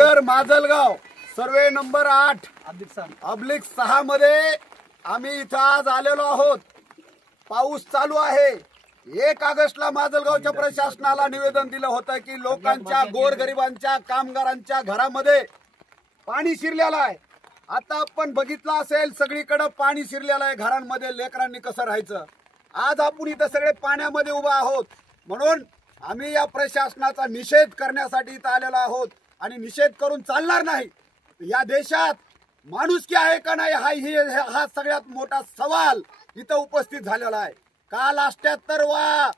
नगर Majalgaon survey number 8/6 मध्ये आम्ही इथं आज आलेलो आहोत। पाऊस चालू आहे। 1 ऑगस्टला माजलगावच्या प्रशासनाला निवेदन दिलं होतं की लोकांच्या गोरगरिबांच्या कामगारांच्या घरामध्ये पाणी शिरलेलं आहे। आता आपण बघितलं असेल सगळीकडे पाणी शिरलेलं आहे घरांमध्ये, लेकरांनी कसं राहायचं। आज आपण इथं सगळे पाण्यामध्ये उभा आहोत, म्हणून आम्ही या प्रशासनाचा निषेध करण्यासाठी इथं आलेलो आहोत आणि निषेध करून चालणार नाही। या देशात माणुसकी आहे का नाही हा सगळ्यात मोठा सवाल इथं उपस्थित झालेला आहे। काल 78वा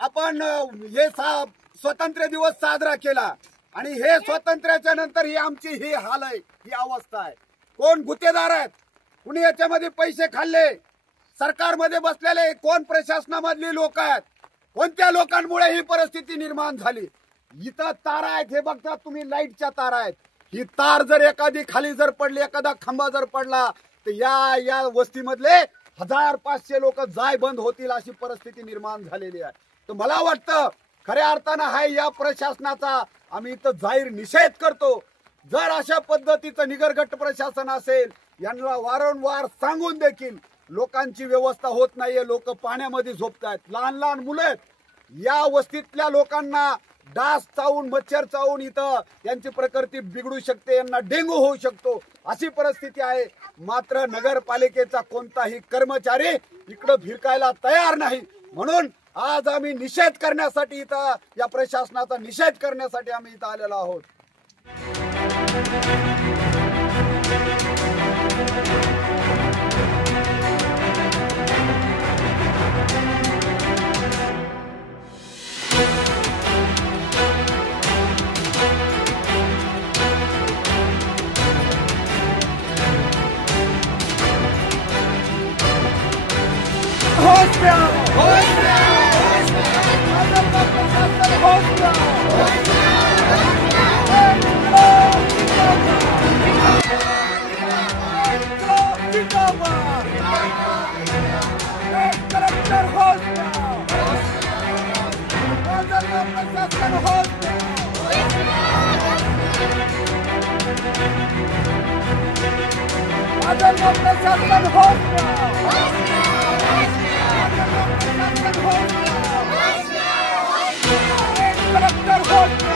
आपण हे स्वातंत्र्य दिवस साजरा केला आणि हे स्वातंत्र्याच्या नंतर ही आमची ही हाल आहे, ही अवस्था आहे। कोण गुत्तेदार आहेत, कुणी याच्यामध्ये पैसे खाल्ले, सरकारमध्ये बसलेले कोण प्रशासनामधली लोक आहेत, कोणत्या लोकांमुळे ही परिस्थिती निर्माण झाली। इथं तारा आहेत, हे बघता तुम्ही, लाईटच्या तारा आहेत। ही तार जर एखादी खाली जर पडली, एखादा खांबा जर पडला तर या वस्तीमधले 1500 लोक जाय बंद होतील अशी परिस्थिती निर्माण झालेली आहे। तर मला वाटतं खऱ्या अर्थानं हाय या प्रशासनाचा आम्ही इथं जाहीर निषेध करतो। जर अशा पद्धतीचं निगरगट्ट प्रशासन असेल, यांना वारंवार सांगून देखील लोकांची व्यवस्था होत नाहीये, लोक पाण्यामध्ये झोपतायत, लहान लहान मुलं आहेत। या वस्तीतल्या लोकांना डास चावून, मच्छर चावून इथं यांची प्रकृती बिघडू शकते, यांना डेंगू होऊ शकतो, अशी परिस्थिती आहे। मात्र नगरपालिकेचा कोणताही कर्मचारी इकडं फिरकायला तयार नाही, म्हणून आज आम्ही निषेध करण्यासाठी इथं या प्रशासनाचा निषेध करण्यासाठी आम्ही इथं आलेलो आहोत। Collector